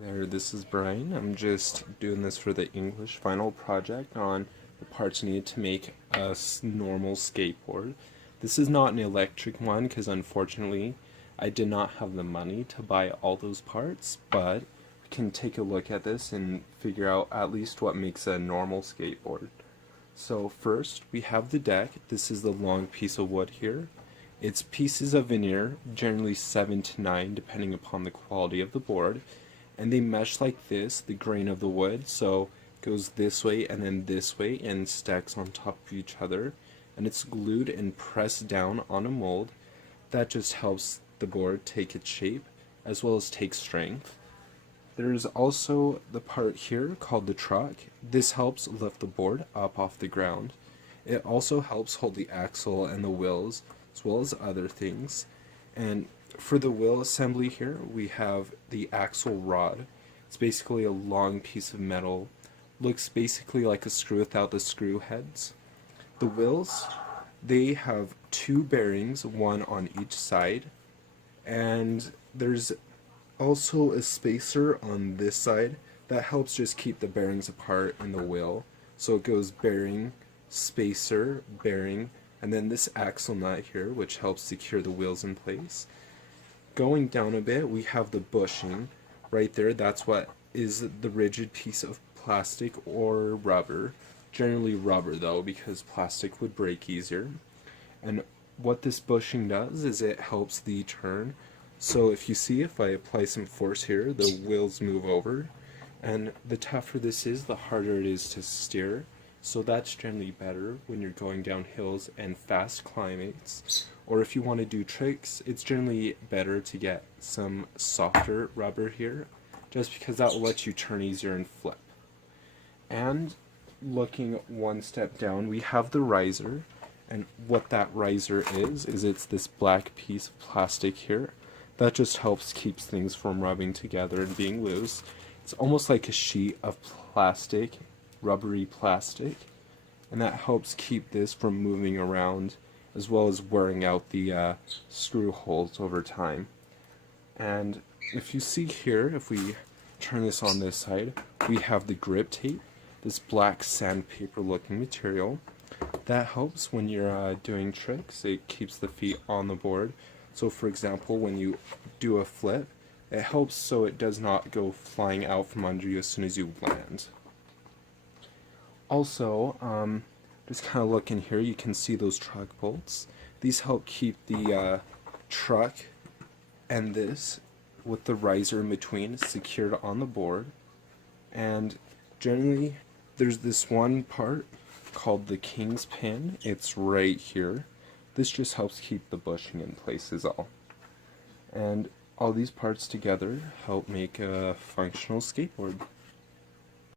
There, this is Brian. I'm just doing this for the English final project on the parts needed to make a normal skateboard. This is not an electric one because unfortunately I did not have the money to buy all those parts, but we can take a look at this and figure out at least what makes a normal skateboard. So first we have the deck. This is the long piece of wood here. It's pieces of veneer, generally 7 to 9 depending upon the quality of the board, and they mesh like this, the grain of the wood, so it goes this way and then this way and stacks on top of each other, and it's glued and pressed down on a mold. That just helps the board take its shape as well as take strength. There's also the part here called the truck. This helps lift the board up off the ground. It also helps hold the axle and the wheels as well as other things. And for the wheel assembly here, we have the axle rod. It's basically a long piece of metal. Looks basically like a screw without the screw heads. The wheels, they have two bearings, one on each side, and there's also a spacer on this side that helps just keep the bearings apart in the wheel. So it goes bearing, spacer, bearing, and then this axle nut here, which helps secure the wheels in place. Going down a bit, we have the bushing right there. That's what is the rigid piece of plastic or rubber. Generally rubber though, because plastic would break easier. And what this bushing does is it helps the turn. So if you see, if I apply some force here, the wheels move over. And the tougher this is, the harder it is to steer. So that's generally better when you're going down hills and fast climbs. Or if you want to do tricks, it's generally better to get some softer rubber here, just because that will let you turn easier and flip. And looking one step down, we have the riser. And what that riser is it's this black piece of plastic here that just helps keeps things from rubbing together and being loose. It's almost like a sheet of plastic, rubbery plastic, and that helps keep this from moving around as well as wearing out the screw holes over time. And if you see here, if we turn this on this side, we have the grip tape, this black sandpaper looking material. That helps when you're doing tricks. It keeps the feet on the board. So for example, when you do a flip, it helps so it does not go flying out from under you as soon as you land. Also, just kind of look in here, you can see those truck bolts. These help keep the truck and this, with the riser in between, secured on the board. And generally, there's this one part called the king's pin. It's right here. This just helps keep the bushing in place is all. And all these parts together help make a functional skateboard.